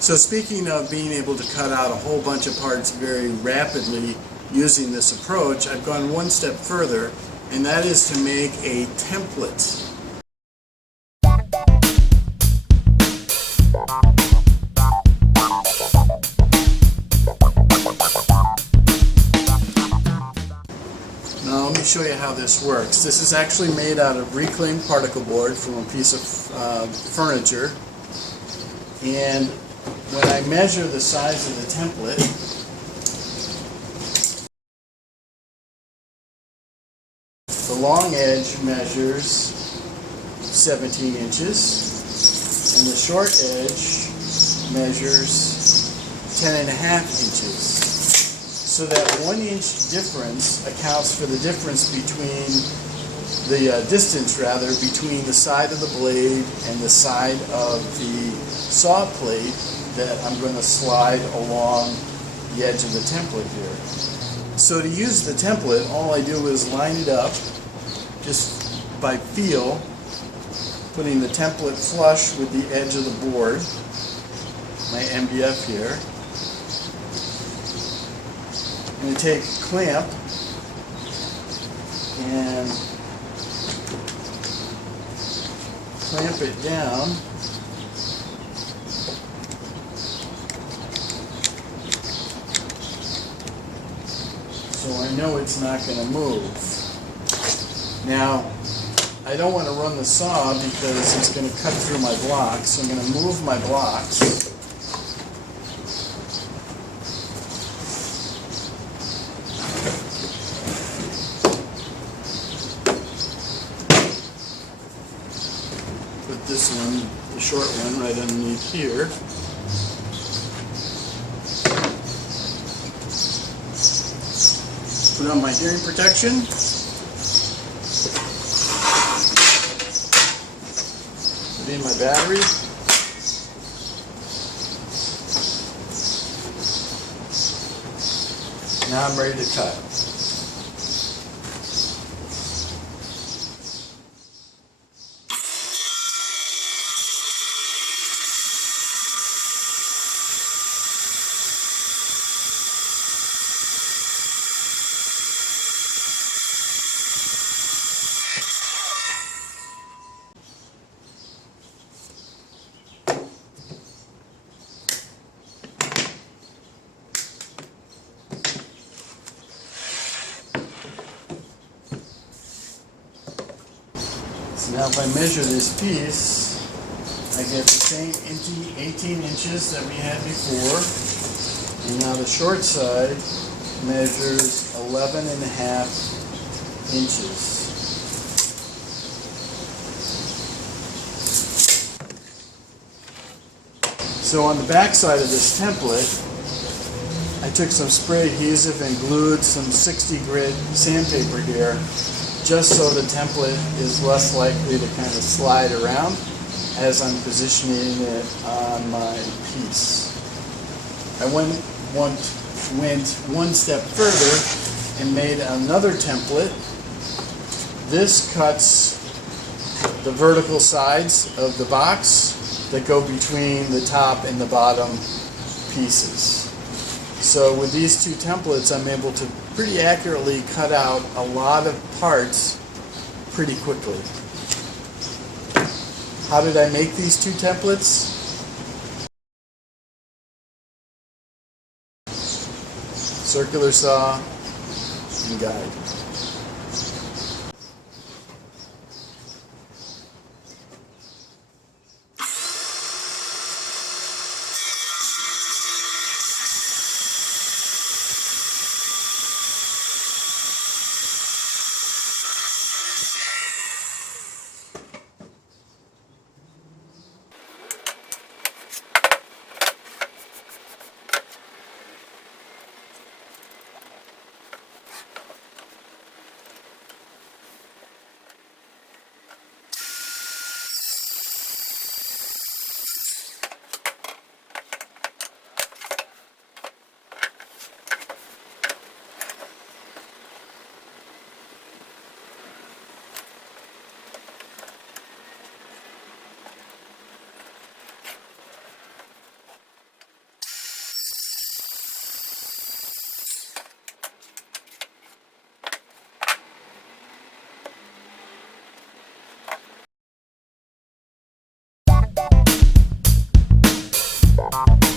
So speaking of being able to cut out a whole bunch of parts very rapidly using this approach, I've gone one step further, and that is to make a template. Now let me show you how this works. This is actually made out of reclaimed particle board from a piece of furniture. And when I measure the size of the template, the long edge measures 17 inches and the short edge measures 10.5 inches. So that 1 inch difference accounts for the difference between the distance between the side of the blade and the side of the saw plate that I'm going to slide along the edge of the template here. So to use the template, all I do is line it up just by feel, putting the template flush with the edge of the board, my MDF here. I'm going to take a clamp and clamp it down so I know it's not going to move. Now, I don't want to run the saw because it's going to cut through my blocks, so I'm going to move my blocks. Put this one, the short one, right underneath here. Put on my hearing protection. Put in my battery. Now I'm ready to cut. So now if I measure this piece, I get the same 18 inches that we had before. And now the short side measures 11.5 inches. So on the back side of this template, I took some spray adhesive and glued some 60 grit sandpaper here, just so the template is less likely to kind of slide around as I'm positioning it on my piece. I went one step further and made another template. This cuts the vertical sides of the box that go between the top and the bottom pieces. So with these two templates, I'm able to pretty accurately cut out a lot of parts pretty quickly. How did I make these two templates? Circular saw and guide. Bye.